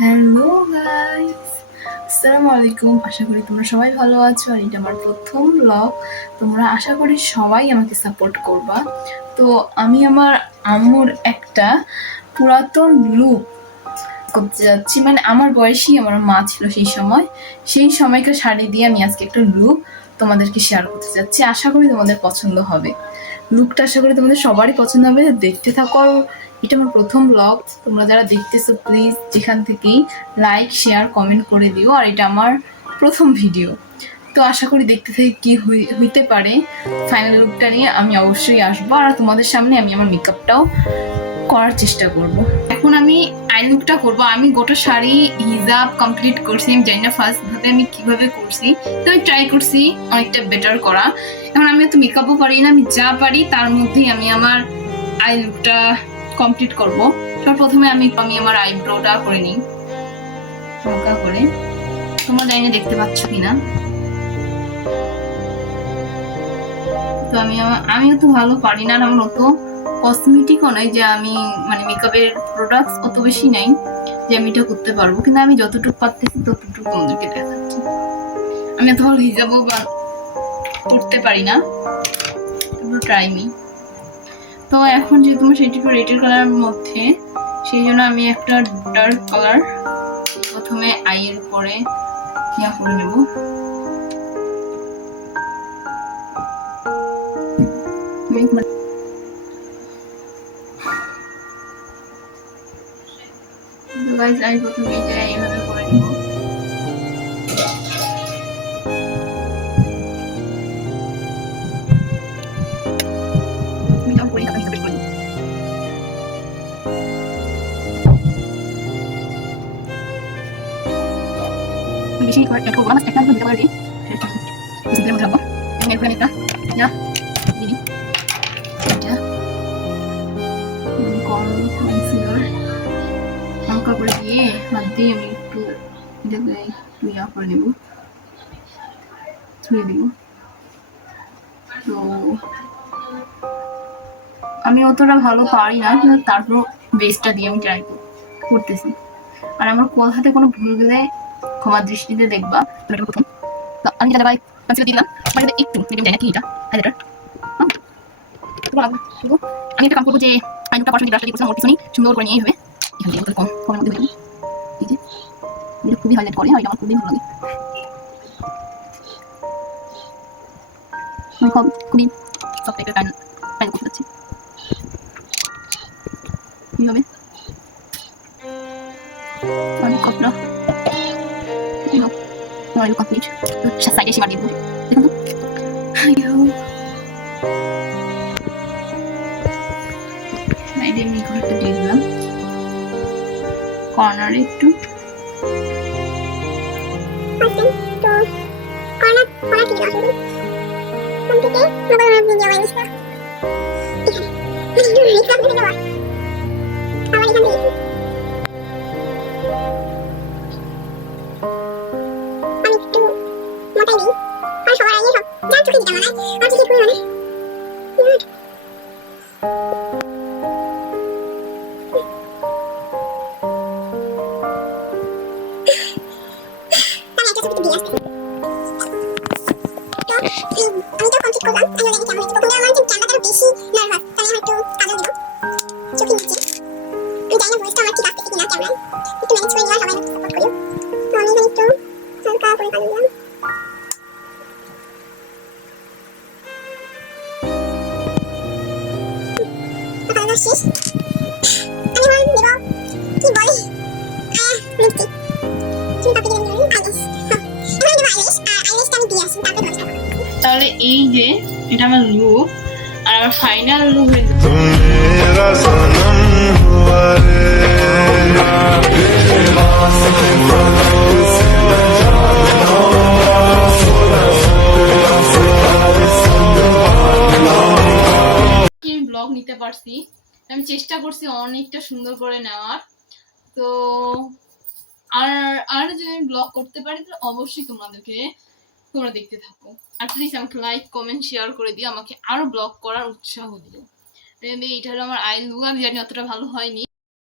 Hello guys, আসসালামু আলাইকুম। আশা করি তোমরা সবাই ভালো আছো। আর এটা আমার প্রথম ব্লগ। তোমরা আশা করি সবাই আমাকে সাপোর্ট করবা। তো আমি আমার আম্মুর একটা পুরাতন লুক করতে যাচ্ছি, মানে আমার বয়সী আমার মা ছিল সেই সময়কার শাড়ি দিয়ে আমি আজকে একটা লুক তোমাদেরকে শেয়ার করতে যাচ্ছি। আশা করি তোমাদের পছন্দ হবে লুকটা, আশা করি তোমাদের সবারই পছন্দ হবে। দেখতে থাকো। আর এটা আমার প্রথম ব্লগ। তোমরা যারা দেখতেছো প্লিজ যেখান থেকেই লাইক শেয়ার কমেন্ট করে দিও। আর এটা আমার প্রথম ভিডিও, তো আশা করি দেখতে থেকে কি হইতে পারে। ফাইনাল লুকটা নিয়ে আমি অবশ্যই আসবো, আর তোমাদের সামনে আমি আমার মেকআপটাও করার চেষ্টা করব। এখন আমি আই লুকটা করবো। আমি গোটা শাড়ি হিজাব কমপ্লিট করছি। আমি জানি না ফার্স্ট ভাবে আমি কিভাবে করছি, তো আমি ট্রাই করছি অনেকটা বেটার করা। এখন আমি তো মেকআপও পারি না, আমি যা পারি তার মধ্যেই আমি আমার আই লুকটা কমপ্লিট করব। সব প্রথমে আমি আমার আইব্রোটা করে নিই হালকা করে। তোমরা জানি না দেখতে পাচ্ছ কিনা। তো আমিও তো ভালো পারি না, আমার অত কসমেটিকও নাই যে আমি মানে মেকআপের প্রোডাক্টস অত বেশি নাই যে আমি এটা করতে পারবো, কিন্তু আমি যতটুকু পারতেছি ততটুকু তোমাদেরকে দেখাচ্ছি। আমি এত ভালো হিজাবও বা করতে পারি না, ট্রাই মি। তো এখন যেহেতু আমার সেটি রেডের কালারের মধ্যে, সেই জন্য আমি একটা ডার্ক কালার প্রথমে আইয়ের উপরে ইয়া করে নেব। গাইস আমি প্রথমে এটা এইভাবে করে নিব। আমি করে আমি সাবমিট করে নিব। বেশি করে অ্যাড করব না, একটা দিতে পারি। বেশি দিলে মতো রাখবো। আমি এরপরে একটা না দিই এটা কনসিলার হালকা করে দিয়ে হাত দিয়ে আমি একটু এটাকে একটু ইয়া করে নেব, ছুঁয়ে দিব। তো আমি অতটা ভালো পারি না, কিন্তু তারপর বেসটা দিয়ে আমি ট্রাই করতেছি। আর আমার কথাতে কোনো ভুল গেলে ক্ষমা দৃষ্টিতে দেখবা। প্রথম তো আমি যেটা ভাই কনসিলার দিলাম, মানে একটু মিডিয়াম জানি না কি এটা হাইলাইটার। শুধু আমি একটা কাম করবো যে আমি একটা পছন্দের ব্রাশটা দিয়ে করছিলাম, ওর পিছনেই সুন্দর করে নিয়ে হবে এখান থেকে কম কমের মধ্যে হয়ে এই যে এটা খুবই হাইলাইট করে, আর এটা আমার খুবই ভালো লাগে। আমি খুবই সফট একটা টাইম করতে যাচ্ছি এইভাবে অনেক কপড়া আমার কমপ্লিট। সাইডে সীমা দিয়ে দেবো, দেখুন তো সাইডে আমি একটা দিয়ে দিলাম, কর্নারে একটু তাহলে এই যে এটা আমার লুক, আর আমার ফাইনাল লুক হয়ে ব্লগ নিতে পারছি। আমি চেষ্টা করছি অনেকটা সুন্দর করে নেওয়ার। তো আর যদি আমি ব্লগ করতে পারি তো অবশ্যই তোমরা দেখতে থাকো। আর প্লিজ আমাকে লাইক কমেন্ট শেয়ার করে দিও, আমাকে আরো ব্লগ করার উৎসাহ দিও। এটা হলো আমার আই লুক। আমি জানি অতটা ভালো হয়নি।